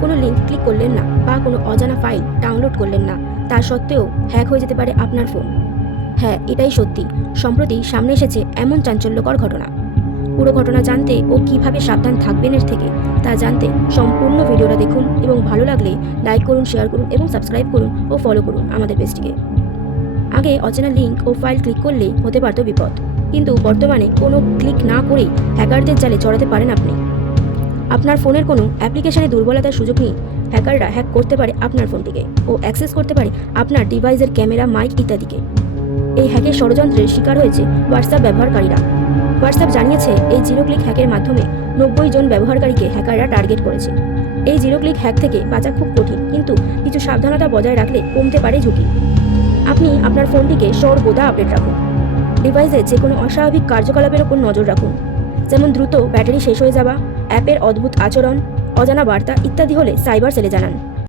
কোনো link click করলেন না বা কোনো অজানা ফাইল ডাউনলোড করলেন না তা সত্ত্বেও হ্যাক হয়ে যেতে পারে আপনার ফোন হ্যাঁ এটাই সত্যি। সম্প্রতি সামনে এসেছে এমন চাঞ্চল্যকর ঘটনা। পুরো ঘটনা জানতে ও কীভাবে সাবধান থাকবেন এর থেকে তা জানতে সম্পূর্ণ ভিডিওটা দেখুন এবং ভালো লাগলে লাইক করুন শেয়ার করুন এবং সাবস্ক্রাইব করুন ও ফলো করুন আমাদের পেজটিকে আগে অচেনা লিঙ্ক ও ফাইল ক্লিক করলে হতে পারত বিপদ। কিন্তু বর্তমানে কোনো ক্লিক না করেই হ্যাকারদের জালে জড়াতে পারেন আপনি। আপনার ফোনের কোনো অ্যাপ্লিকেশনে দুর্বলতার সুযোগ নিয়ে হ্যাকাররা হ্যাক করতে পারে আপনার ফোনটিকে ও অ্যাক্সেস করতে পারে আপনার ডিভাইসের ক্যামেরা, মাইক ইত্যাদিকে। এই হ্যাকের ষড়যন্ত্রের শিকার হয়েছে হোয়াটসঅ্যাপ ব্যবহারকারীরা। হোয়াটসঅ্যাপ জানিয়েছে এই জিরো ক্লিক হ্যাকের মাধ্যমে নব্বই জন ব্যবহারকারীকে হ্যাকাররা টার্গেট করেছে। এই জিরো ক্লিক হ্যাক থেকে বাঁচা খুব কঠিন, কিন্তু কিছু সাবধানতা বজায় রাখলে কমতে পারে ঝুঁকি। আপনি আপনার ফোনটিকে সর্বদা আপডেট রাখুন। ডিভাইসে যে কোনো অস্বাভাবিক কার্যকলাপের ওপর নজর রাখুন। যেমন দ্রুত ব্যাটারি শেষ হয়ে যাওয়া, অ্যাপের অদ্ভুত আচরণ, অজানা বার্তা ইত্যাদি হলে সাইবার সেলে জানান।